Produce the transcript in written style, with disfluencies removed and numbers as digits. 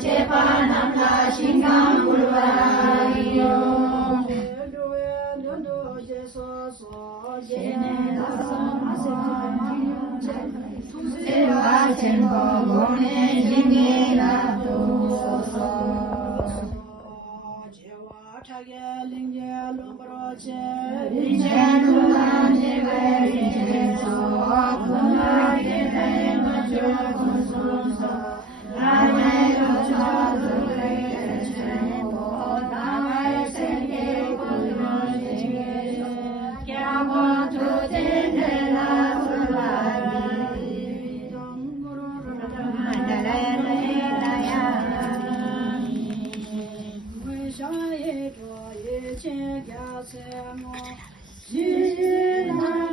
제반한다 신강불화이요 세와 전법 몸에 징계라도소서 제와 차게 링제 롱브로체 링제 누난 제베 링제소 분하게 대마주소서 나의 여자들의 전부 나의 생계 불러지게 갸고 두진들라 불라리 만달라야 위샤에 조예 체갸세모 지나